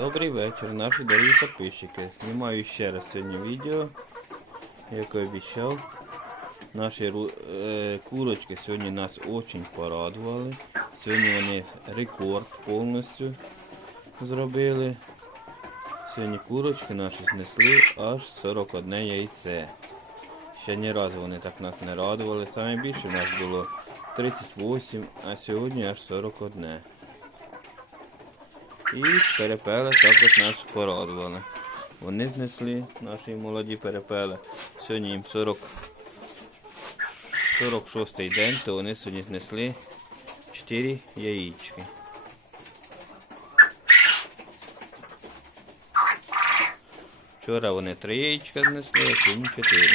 Добрий вечір, наші дорогі підписчики. Знімаю ще раз сьогодні відео, як і обіцяв. Наші е, курочки сьогодні нас дуже порадували. Сьогодні вони рекорд повністю зробили. Сьогодні курочки наші знесли аж 41 яйце. Ще ні разу вони так нас не радували. Саме більше у нас було 38, а сьогодні аж 41. І перепели також нас порадували. Вони знесли наші молоді перепели. Сьогодні їм 40, 46 день, то вони сьогодні знесли 4 яєчки. Вчора вони 3 яєчка знесли, а сьогодні 4.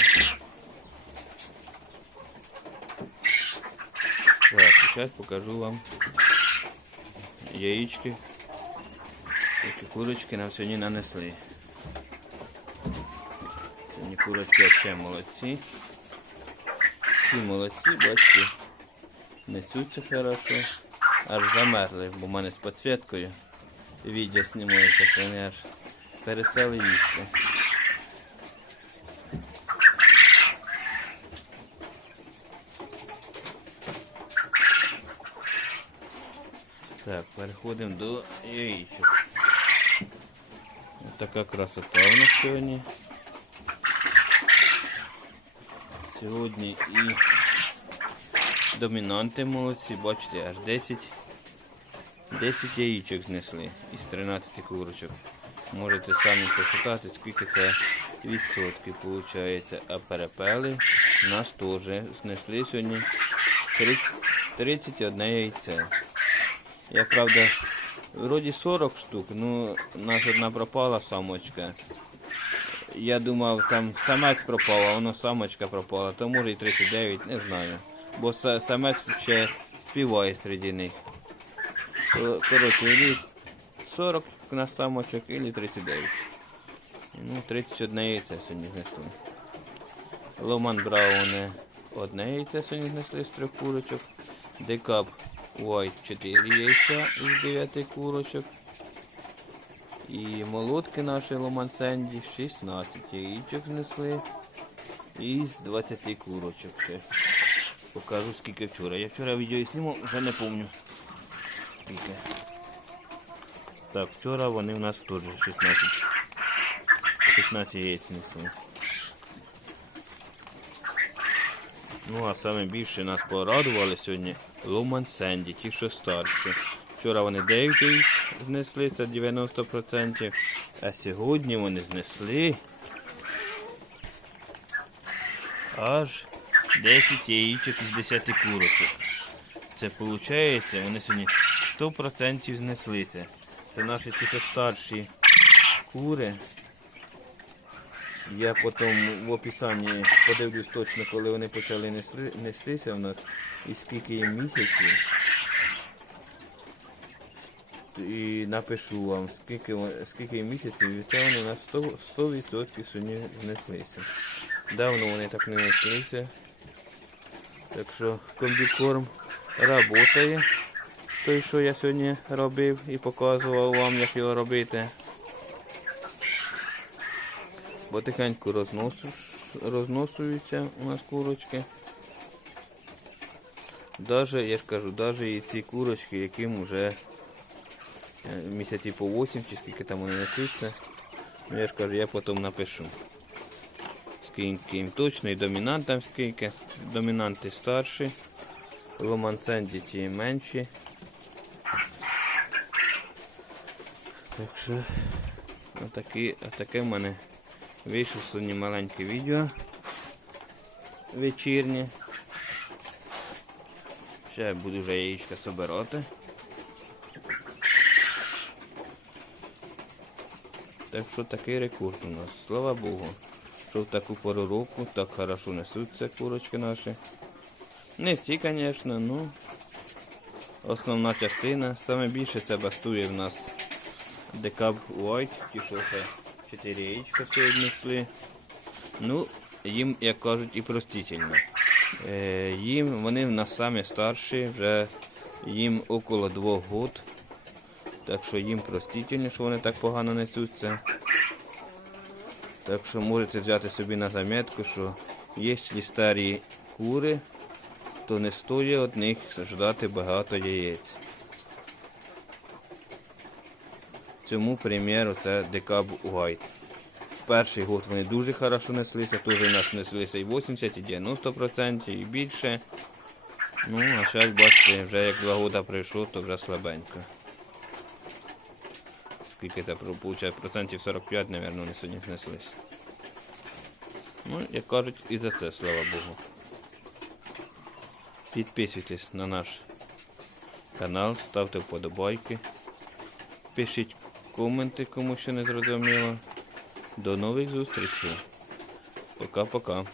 Так, зараз покажу вам яєчки які курочки нам сьогодні нанесли. Сьогодні курочки взагалі молодці. Всі молодці, бачите, несуться хорошо. Аж замерзли, бо в мене з підсвіткою відео знімається, що вони аж перестали їсти. Так, переходимо до яєчок. Така красота у нас сьогодні. Сьогодні і домінанти молодці, бачите, аж 10, 10 яєчок знесли із 13 курочок. Можете самі посчитати, скільки це відсотків виходить. А перепели у нас теж знесли сьогодні 30, 31 яйце. Я правда, вроді 40 штук, ну у нас одна пропала самочка. Я думав, там самець пропав, а воно самочка пропала, то може і 39, не знаю. Бо самець ще співає серед них. Коротше, или 40 на самочок, или 39. Ну, 31 яйце сьогодні знесли. Ломан Брауне одне яйце сьогодні знесли з трьох курочок. Декап White 4 яйця із 9 курочок. І молотки наші Ломан Сенді 16 яєчок знесли із 20 курочок ще. Покажу скільки вчора. Я вчора відео знімав, вже не пам'ятаю скільки. Так, вчора вони у нас теж 16. 16 яєць несли. Ну а саме більше нас порадували сьогодні Ломан Сенді, ті, що старші. Вчора вони 9 знесли, це 90%. А сьогодні вони знесли аж 10 яєчок із 10 курочок. Це виходить, вони сьогодні 100% знесли. Це наші ті, що старші кури. Я потім в описанні подивлюсь точно, коли вони почали несли- нестися в нас і скільки їм місяців. І напишу вам, скільки, скільки місяців, і це вони на 100%, 100% сьогодні знеслися. Давно вони так не неслися. Так що комбікорм працює. Той, що я сьогодні робив і показував вам, як його робити. Потихеньку розносуш- розносуються у нас курочки. Даже, я ж кажу, даже і ці курочки, яким вже е, місяці по 8 чи скільки там вони несуться. Ну, я ж кажу, я потім напишу. Скільки їм точно і домінантам скільки. Домінанти старші, ломанценді ті менші. Так що отаке в мене вийшло сьогодні маленьке відео вечірнє. Ще буду вже яєчка собирати. Так що такий рекорд у нас. Слава Богу, що в таку пору року так хорошо несуться курочки наші. Не всі, звісно, ну основна частина. Саме більше це бастує в нас Декаб White, ті, що це 4 яєчка сьогодні несли. Ну, їм, як кажуть, і простительно. Е, їм вони в нас самі старші, вже їм около 2 років. Так що їм простительно, що вони так погано несуться. Так що можете взяти собі на заметку, що якщо старі кури, то не стоїть від них ждати багато яєць. Цьому приміру це Декаб White. Перший год вони дуже хорошо неслися, теж у нас неслися і 80, і 90% і більше. Ну, а зараз, бачите, вже як два роки пройшло, то вже слабенько. Скільки це виходить? Процентів 45, мабуть, вони сьогодні неслись. Ну, як кажуть, і за це, слава Богу. Підписуйтесь на наш канал, ставте вподобайки, пишіть коменти, кому ще не зрозуміло. До нових зустрічей. Пока-пока.